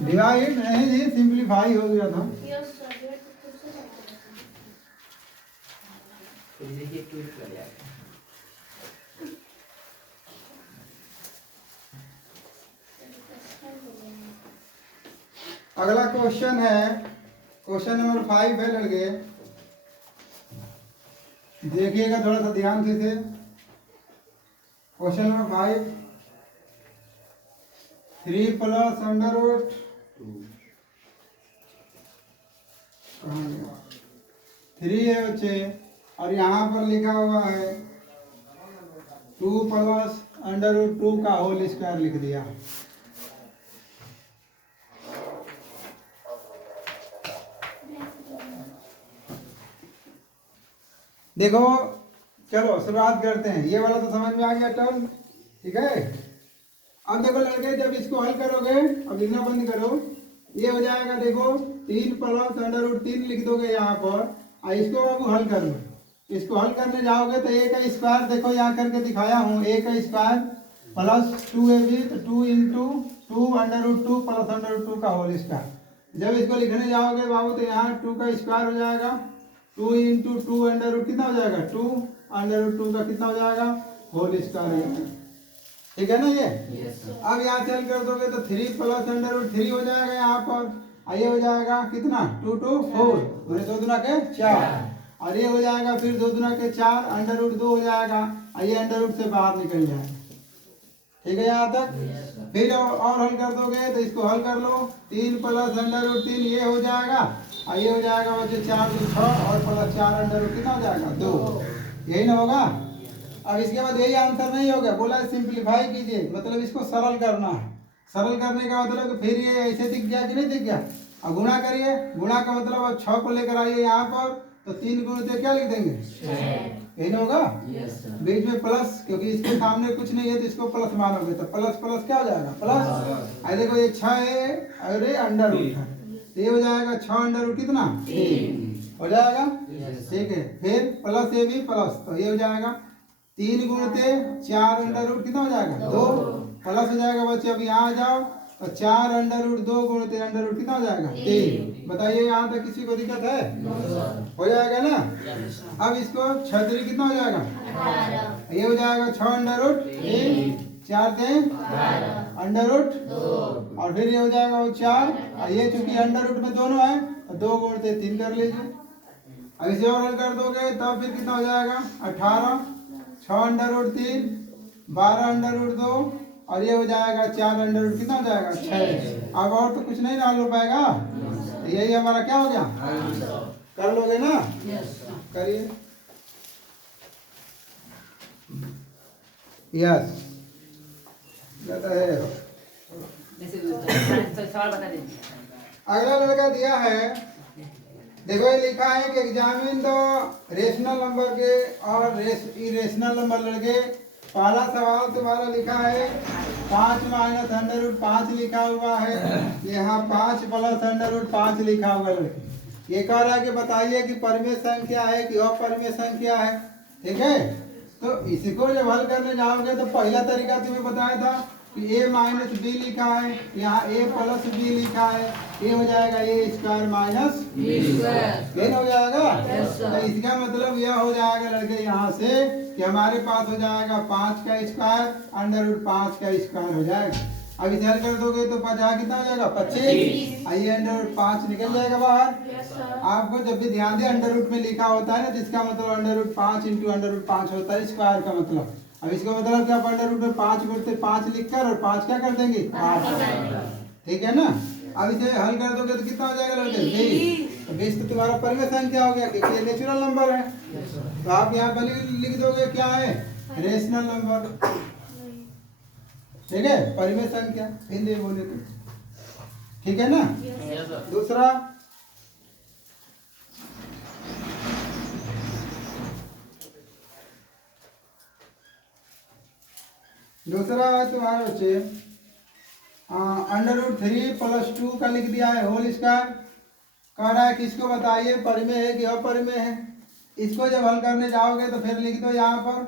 Divide नहीं जी, simplify हो गया था। अगला क्वेश्चन है, क्वेश्चन नंबर 5 है लड़के, देखिएगा थोड़ा सा ध्यान से। Question number 5, 3 plus under root 3 है बच्चे, और यहाँ पर लिखा हुआ है 2 प्लस अंडर रूट 2 का होल स्क्वायर लिख दिया। देखो चलो शुरुआत करते हैं, ये वाला तो समझ में आ गया टर्म, ठीक है। अब देखो लड़के, जब इसको हल करोगे, अब लिखना बंद करो, ये हो जाएगा देखो 3 प्लस अंडर रूट 3 लिख दोगे यहाँ पर, और इसको अब हल कर लो। इसको हल करने जाओगे तो ए का स्क्वायर देखो यहाँ करके दिखाया हूँ, ए का स्क्वायर प्लस 2ab, तो 2 into 2 under root 2 plus under root 2 का होल स्क्वायर। जब इसको लिखने जाओगे बाबू तो यहाँ 2 का स्क्वायर हो जाएगा, 2 इंटू 2 अंडर रूट कितना हो जाएगा, 2 अंडर रूट 2 का कितना हो जाएगा, होल स्क्वायर हो जाएगा, ठीक है ना ये। अब यहाँ से हल कर दोगे तो 3 प्लस अंडर रूट 3 हो जाएगा यहाँ पर, और ये हो जाएगा कितना 2 2 4, मैंने 2 दूना के 4, और ये हो जाएगा फिर 2 दूना के 4, अंडर रूट 2 हो जाएगा, और ये अंडर रूट से बाहर निकल जाएगा, ठीक है यहाँ तक। फिर और हल कर दोगे तो इसको हल कर लो, 3 प्लस अंडर रूट 3 ये हो जाएगा, और ये हो जाएगा बच्चे 4 2 6, और प्लस 4 अंडर रूट कितना हो जाएगा 2, यही ना होगा। अब इसके बाद यही आंसर नहीं होगा, बोला सिंप्लीफाई कीजिए, मतलब इसको सरल करना है। सरल करने का मतलब फिर ये ऐसे दिख गया कि नहीं दिख गया, अब गुणा करिए, गुणा का मतलब अब 6 को लेकर आइए यहाँ पर, तो 3 गुणित क्या लिख देंगे, यही ना होगा। बीच में प्लस, क्योंकि इसके सामने कुछ नहीं है तो इसको प्लस मानोगे, तो प्लस प्लस क्या हो जाएगा प्लस, अरे देखो ये 6 है, अरे अंडर रूट है, ये हो जाएगा 6 अंडर रूट कितना 3 हो जाएगा, ठीक है। फिर प्लस ये भी प्लस, तो ये हो जाएगा 3 गुणते 4 अंडर रूट कितना हो जाएगा 2, प्लस हो जाएगा बच्चे। अब यहाँ आ जाओ तो 4 अंडर रूट 2 गुणते अंडर रूट कितना हो जाएगा 3, बताइए यहाँ तक किसी को दिक्कत है, हो जाएगा ना। अब इसको 6 3 कितना हो जाएगा, ये हो जाएगा 6 अंडर रूट 3, 4 3 अंडर रूट 2, और फिर ये हो जाएगा वो 4, और ये चूंकि अंडर रूट में दोनों है तो 2 गुणते 3 कर लीजिए। अब इसे और हल कर दोगे तब फिर कितना हो जाएगा 18, 6 अंडर रूट 3, 12 अंडर रूट 2, और ये हो जाएगा 4 अंडर रूट कितना हो जाएगा 6। अब और तो कुछ नहीं डाल हो पाएगा, यही हमारा क्या हो गया, कर लोगे ना, करिए। यस अगला लड़का दिया है, देखो ये लिखा है कि एग्जामिन द रेशनल नंबर के और इरेशनल नंबर लड़के। पहला सवाल तुम्हारा लिखा है 5 माइनस अंडर रूट 5 लिखा हुआ है, यहाँ 5 प्लस अंडर रूट 5 लिखा हुआ लड़के। ये कह रहा है कि बताइए कि परिमेय संख्या है कि अपरिमेय संख्या है, ठीक है। तो इसको जब हल करने जाओगे तो पहला तरीका तुम्हें बताया था कि a माइनस बी लिखा है, यहाँ a प्लस बी लिखा है, ये हो जाएगा a square minus B square, ये हो जाएगा। तो इसका मतलब यह हो जाएगा लड़के यहाँ से कि हमारे पास हो जाएगा 5 का स्क्वायर अंडर रूट 5 का स्क्वायर हो जाएगा। अब इसे हल कर दोगे तो 50 कितना हो जाएगा 25, आइए अंडर रूट 5 निकल जाएगा बाहर। आपको जब भी ध्यान दें अंडर रूट में लिखा होता है ना, तो इसका मतलब under root 5 into under root 5 होता है स्क्वायर का मतलब। अब इसका मतलब क्या, अंडर रूट में 5 गुणते 5 लिखकर और 5 क्या कर देंगे 5, ठीक है ना। अब इसे हल कर दोगे तो कितना हो जाएगा लड़के 20, तो 20 तो तुम्हारा परिमेय संख्या हो गया क्योंकि ये नेचुरल नंबर है। तो आप यहाँ पर लिख दोगे क्या है रेशनल नंबर, ठीक है, परिमेय संख्या हिंदी बोले तो, ठीक है ना। दूसरा है तुम्हारे बच्चे अंडर रूट 3 प्लस 2 का लिख दिया है होल स्क्वायर। कह रहा है कि इसको बताइए परिमेय है कि अपरिमेय है। इसको जब हल करने जाओगे तो फिर लिख दो यहाँ पर,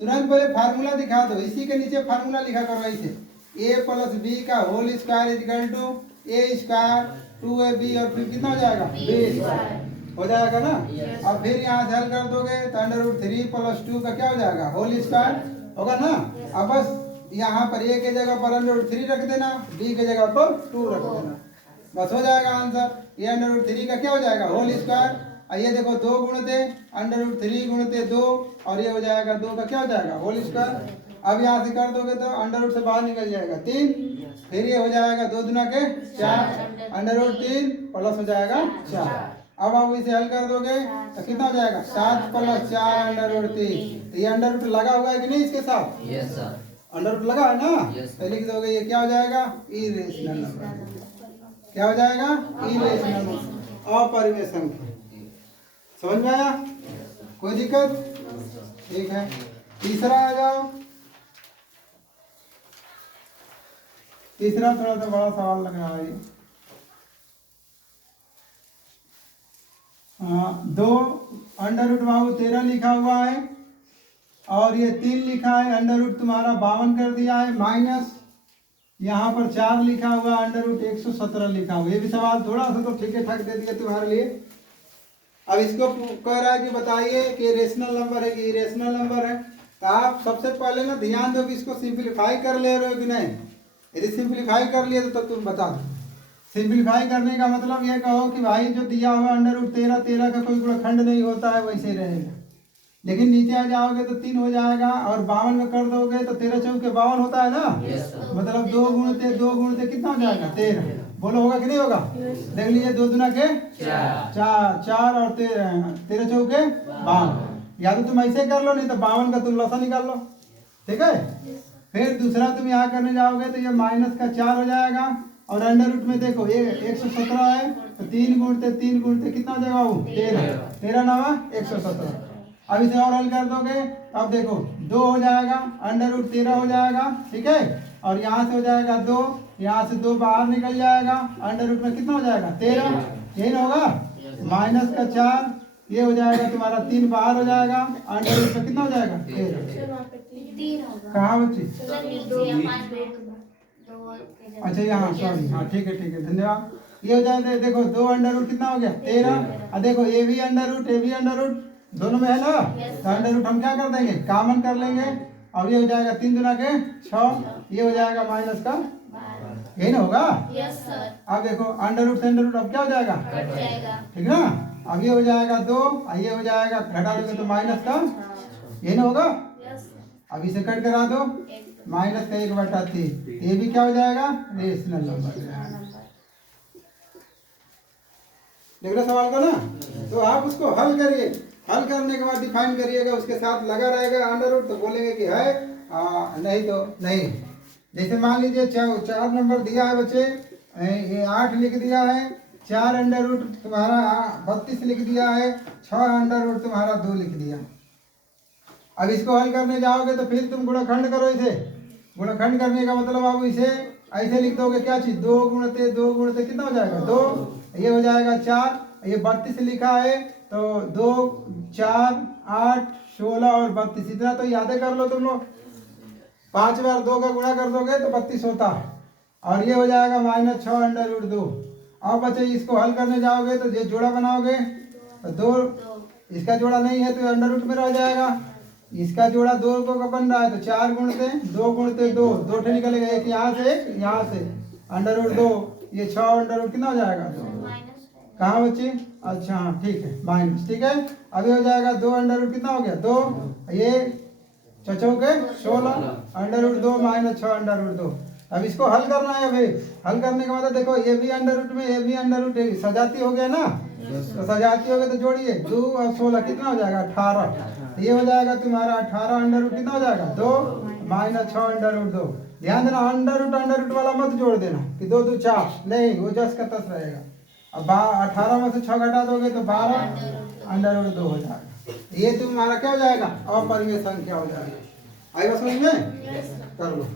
तुरंत पहले फार्मूला दिखा दो, इसी के नीचे फार्मूला लिखा करो ऐसे, ए प्लस बी का whole square equal to A square 2ab और फिर कितना हो जाएगा बी स्क्वायर हो जाएगा ना। अब फिर यहाँ से हल कर दोगे तो अंडर रूट 3 प्लस 2 का क्या हो जाएगा होल स्क्वायर होगा ना। अब बस यहाँ पर ए के जगह पर अंडर रूट 3 रख देना, बी के जगह पर 2 रख देना, बस हो जाएगा आंसर। ये अंडर रूट 3 का क्या हो जाएगा होल स्क्वायर। ये देखो 2 गुणते अंडर रूट 3 गुणते 2 और ये हो जाएगा 2 का क्या हो जाएगा होल स्क्वायर। अब यहाँ से कर दोगे तो अंडर रूट से बाहर निकल जाएगा 3, फिर ये हो जाएगा 2 दूना के 4 अंडर रूट 3 प्लस हो जाएगा 4। अब आप इसे हल कर दोगे तो कितना हो जाएगा 7 प्लस 4 अंडर रूट 3। तो ये अंडर रूट लगा हुआ है कि नहीं इसके साथ? Yes sir. अंडर रूट लगा है ना? Yes, तो लिख दोगे ये क्या हो जाएगा इरेशनल नंबर। क्या हो जाएगा इरेशनल नंबर, अपरिमेय संख्या। समझ में आया? कोई दिक्कत? ठीक है, तीसरा आ जाओ। तीसरा थोड़ा सा बड़ा सवाल लग रहा है। दो अंडर रूट बाबू 13 लिखा हुआ है और ये 3 लिखा है, अंडर रूट तुम्हारा 52 कर दिया है, माइनस यहाँ पर 4 लिखा हुआ, अंडर रूट 117 लिखा हुआ। ये भी सवाल थोड़ा सा तो ठीक ठाक दे दिया तुम्हारे लिए। अब इसको कह रहा है कि बताइए कि रेशनल नंबर है कि इरेशनल नंबर है। तो आप सबसे पहले ना ध्यान दो कि इसको सिंप्लीफाई कर ले रहे हो कि नहीं। यदि सिंप्लीफाई कर लिए तो तुम बता दो। सिंप्लीफाई करने का मतलब ये कहो कि भाई जो दिया हुआ अंडर रूट 13 का कोई गुणनखंड नहीं होता है, वैसे रहेगा। लेकिन नीचे आ जाओगे तो 3 हो जाएगा और 52 में कर दोगे तो 13 चौके 52 होता है ना। मतलब 2 गुणते कितना हो जाएगा 13। बोलो होगा कि नहीं होगा? देख लीजिए 2 दूना के 4 और 13 चौके 52। या तो तुम ऐसे कर लो, नहीं तो 52 का तुम लसा निकाल लो। ठीक है, फिर दूसरा तुम यहाँ करने जाओगे तो ये माइनस का 4 हो जाएगा और अंडर रूट में देखो ये 117 है तो 3 गुणते कितना हो जाएगा वो 13 नवा 117। अब इसे और हल कर दोगे, अब देखो 2 हो जाएगा, अंडर रूट 13 हो जाएगा। ठीक है, और यहाँ से हो जाएगा 2, यहाँ से 2 बाहर निकल जाएगा, अंडर रूट में कितना हो जाएगा 13, यही ना होगा। माइनस का 4 ये हो जाएगा तुम्हारा, 3 बाहर हो जाएगा, अंडर रूट में कितना हो जाएगा 13। कहाँ बच्ची? अच्छा यहाँ सॉरी, हाँ ठीक है धन्यवाद। ये हो जाएगा देखो 2 अंडर रूट कितना हो गया 13। और देखो ए भी अंडर रूट दोनों में है ना। तो अंडर रूट हम क्या कर देंगे कॉमन कर लेंगे और ये हो जाएगा 3 दूना के 6, ये हो जाएगा माइनस का, यही ना होगा। अब देखो अंडर रूट से अंडर रूट अब क्या हो जाएगा ठीक ना। अब ये हो जाएगा 2, ये हो जाएगा घटा दोगे तो माइनस का, यही ना होगा। अब इसे कट करा दो, माइनस का 1/3, ये भी क्या हो जाएगा रेशनल नंबर। देख लो सवाल को ना। तो आप उसको हल करिए, हल करने के बाद डिफाइन करिएगा, उसके साथ लगा रहेगा अंडर रूट तो बोलेंगे कि है, नहीं तो नहीं। जैसे मान लीजिए 4 नंबर दिया है बच्चे, ये 8 लिख दिया है, 4 अंडर रूट तुम्हारा 32 लिख दिया है, 6 अंडर रूट तुम्हारा 2 लिख दिया। अब इसको हल करने जाओगे तो फिर तुम गुणनखंड करो। इसे गुणनखंड करने का मतलब आप इसे ऐसे लिख दोगे, क्या चीज 2 गुणते कितना हो जाएगा 2, ये हो जाएगा 4, ये 32 लिखा है तो 2 4 8 16 और 32, इतना तो यादें कर लो तुम लोग। 5 बार 2 का गुणा कर दोगे तो 32 होता है और ये हो जाएगा -6 अंडर रूट 2। अब बच्चे इसको हल करने जाओगे तो ये जोड़ा बनाओगे तो 2, इसका जोड़ा नहीं है तो अंडर रूट में रह जाएगा। इसका जोड़ा 2 को बन रहा है तो 4 गुणते 2 2 ठे निकलेगा, एक यहाँ से एक यहाँ से, अंडर रूट 2, ये 6 अंडर रूट कितना हो जाएगा 2। कहाँ बच्चे? अच्छा हाँ ठीक है माइनस, ठीक है। अभी हो जाएगा 2 अंडर रूट कितना हो गया 2, ये 6 के 16 अंडर रूट 2 -6 अंडर रूट 2। अब इसको हल करना है। अभी हल करने के बाद देखो ये भी अंडर रूट में, ये भी अंडर रूट सजाती हो गया ना। तो सजाती हो गया तो जोड़िए 2 और 16 कितना हो जाएगा 18। ये हो जाएगा तुम्हारा 18 अंडर रूट कितना हो जाएगा 2 -6 अंडर रूट 2। ध्यान देना अंडर रूट वाला मत जोड़ देना कि 2 2 4, नहीं वो जस का तस रहेगा। अब 18 में से 6 घटा दोगे तो 12 अंडर रूट 2 हो जाएगा। ये तुम्हारा क्या हो जाएगा अपरिमेय संख्या हो जाएगा। आएगा समझ में? कर लो।